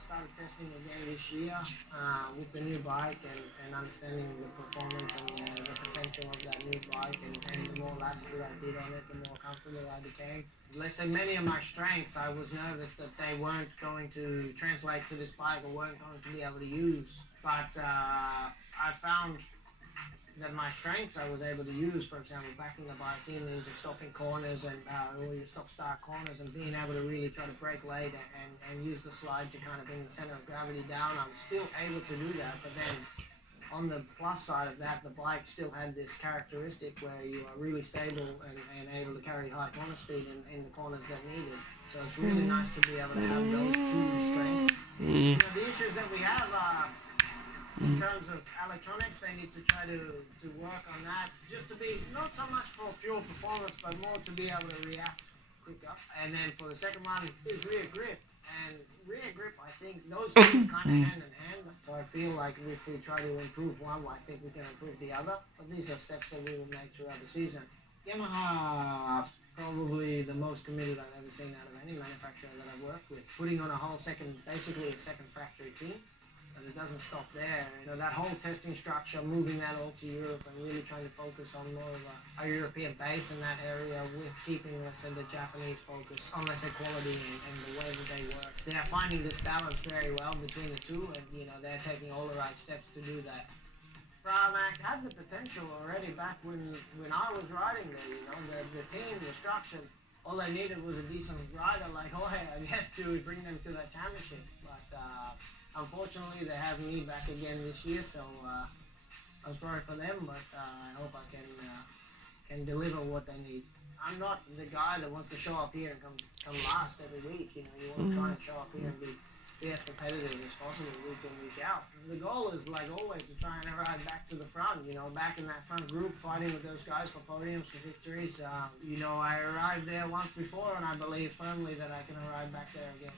started testing again this year with the new bike and understanding the performance and the potential of that new bike and the more laps that I did on it, the more comfortable I became. Let's say many of my strengths, I was nervous that they weren't going to translate to this bike or weren't going to be able to use. But I found that my strengths I was able to use, for example, backing the bike in into stopping corners and or your stop-start corners and being able to really try to brake late and use the slide to kind of bring the center of gravity down. I'm still able to do that, but then on the plus side of that, the bike still had this characteristic where you are really stable and able to carry high corner speed in the corners that needed. So it's really nice to be able to have those two strengths. You know, the issues that we have are in terms of electronics, they need to try to work on that just to be not so much for pure performance, but more to be able to react quicker. And then for the second one is rear grip. And rear grip, I think those two are kind of hand in hand. So I feel like if we try to improve one, I think we can improve the other. But these are steps that we will make throughout the season. Yamaha, probably the most committed I've ever seen out of any manufacturer that I've worked with. Putting on a whole second, basically a second factory team. But it doesn't stop there. You know, that whole testing structure, moving that all to Europe and really trying to focus on more of a European base in that area with keeping, let's say, the Japanese focus on, let's say, quality and the way that they work. They're finding this balance very well between the two and, you know, they're taking all the right steps to do that. Prima had the potential already back when I was riding there, you know, the team, the structure, all they needed was a decent rider like Jorge, I guess, to bring them to that championship. But unfortunately, they have me back again this year, so I'm sorry for them, but I hope I can deliver what they need. I'm not the guy that wants to show up here and come last every week. You know, you want to try and show up here and be as competitive as possible week in, week out. The goal is, like always, to try and arrive back to the front, you know, back in that front group, fighting with those guys for podiums, for victories. You know, I arrived there once before, and I believe firmly that I can arrive back there again.